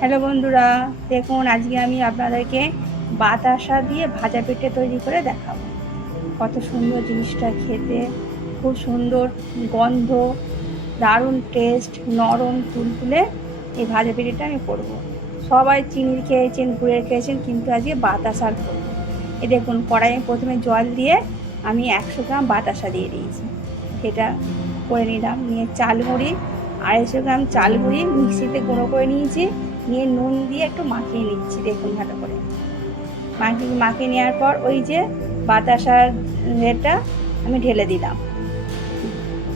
Hello বন্ধুরা, দেখুন, আজকে আমি আপনাদেরকে বাতাসা দিয়ে ভাজা পিঠে তৈরি করে দেখাবো। কত সুন্দর জিনিসটা খেতে, খুব সুন্দর গন্ধ, দারুণ টেস্ট নরম তুলতুলে এই ভাজা পিঠেটা আমি করব। সবাই চিনির খেয়েছেন গুড়ের খেয়েছেন, কিন্তু আজকে বাতাসার করব এ দেখুন, কড়াইয়ে প্রথমে জল দিয়ে আমি একশো গ্রাম বাতাসা দিয়ে দিয়েছি। সেটা করে নিলাম, নিয়ে চালমুড়ি আড়াইশো গ্রাম চালগুড়ি মিক্সিতে গুঁড়ো করে নিয়েছি। নিয়ে নুন দিয়ে একটু মাখিয়ে নিচ্ছি দেখুন ভালো করে। মাখিয়ে মাখিয়ে নেওয়ার পর ওই যে বাতাসার এটা আমি ঢেলে দিলাম।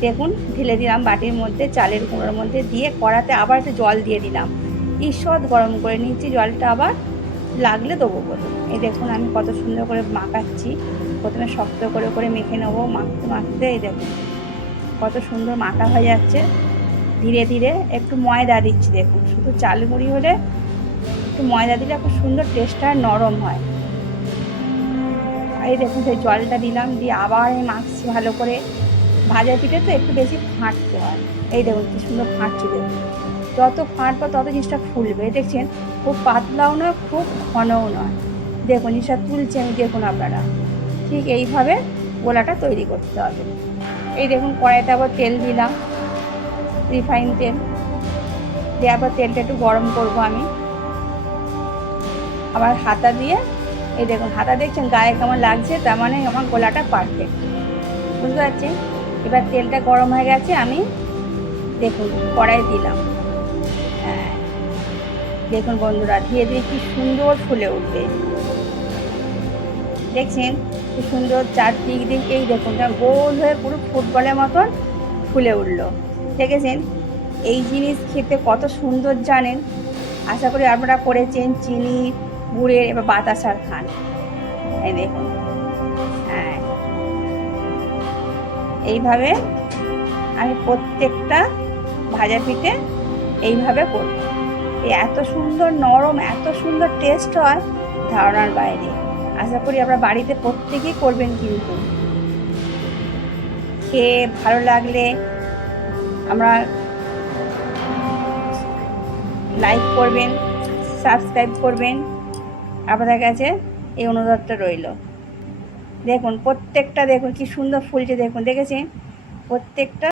দেখুন, ঢেলে দিলাম বাটির মধ্যে, চালের গুঁড়োর মধ্যে দিয়ে কড়াতে আবার একটু জল দিয়ে দিলাম। ঈষৎ গরম করে নিচ্ছি, জলটা আবার লাগলে দেবো বলে এই দেখুন, আমি কত সুন্দর করে মাখাচ্ছি। প্রথমে শক্ত করে করে মেখে নেব, মাখতে মাখতে, এই দেখুন। কত সুন্দর মাখা হয়ে যাচ্ছে। ধীরে ধীরে একটু ময়দা দিচ্ছি দেখুন। শুধু চাল মুড়ি হলে একটু ময়দা দিলে খুব সুন্দর টেস্টটা নরম হয়। এই দেখুন, সেই জলটা দিলাম, দিয়ে আবার আমি মাখছি ভালো করে। ভাজা পিঠে তো একটু বেশি ফাটতে হয়। এই দেখুন, কি সুন্দর ফাটছে দেখুন। যত ফাটবে তত জিনিসটা ফুলবে। দেখছেন, খুব পাতলাও নয়, খুব ঘনও নয়। দেখুন, জিনিসটা তুলছে আমি দেখুন আপনারা। ঠিক এইভাবে গোলাটা তৈরি করতে হবে। এই দেখুন, কড়াইতে আবার তেল দিলাম। রিফাইন তেল। দিয়ে আবার তেলটা একটু গরম করব আমি। আবার হাতা দিয়ে, এই দেখুন, হাতা দেখছেন, গায়ে কেমন লাগছে, তার মানে আমার গোলাটা পারফেক্ট বুঝতে পারছেন? এবার তেলটা গরম হয়ে গেছে, আমি দেখুন, কড়াই দিলাম। হ্যাঁ। দেখুন বন্ধুরা, ধীরে ধীরে কি সুন্দর ফুলে উঠবে। দেখছেন? কি সুন্দর চারদিক দিক এই দেখুন গোল হয়ে পুরো ফুটবলের মতন ফুলে উঠল। দেখেছেন? এই জিনিস খেতে কত সুন্দর জানেন? আশা করি আপনারা করেছেন চিনি, গুড়ের এবার বাতাসার খান। এই দেখুন। হ্যাঁ। এইভাবে আমি প্রত্যেকটা ভাজা পিঠে এইভাবে করব। এই এত সুন্দর নরম, এত সুন্দর টেস্ট হয় ধারণার বাইরে। আশা করি আপনারা বাড়িতে প্রত্যেকেই করবেন কিন্তু। খেয়ে ভালো লাগলে আমরা লাইক করবেন সাবস্ক্রাইব করবেন। আপনাদের কাছে এই অনুরোধটা রইল। দেখুন, প্রত্যেকটা দেখুন, কি সুন্দর ফুলছে দেখুন, দেখেছেন? প্রত্যেকটা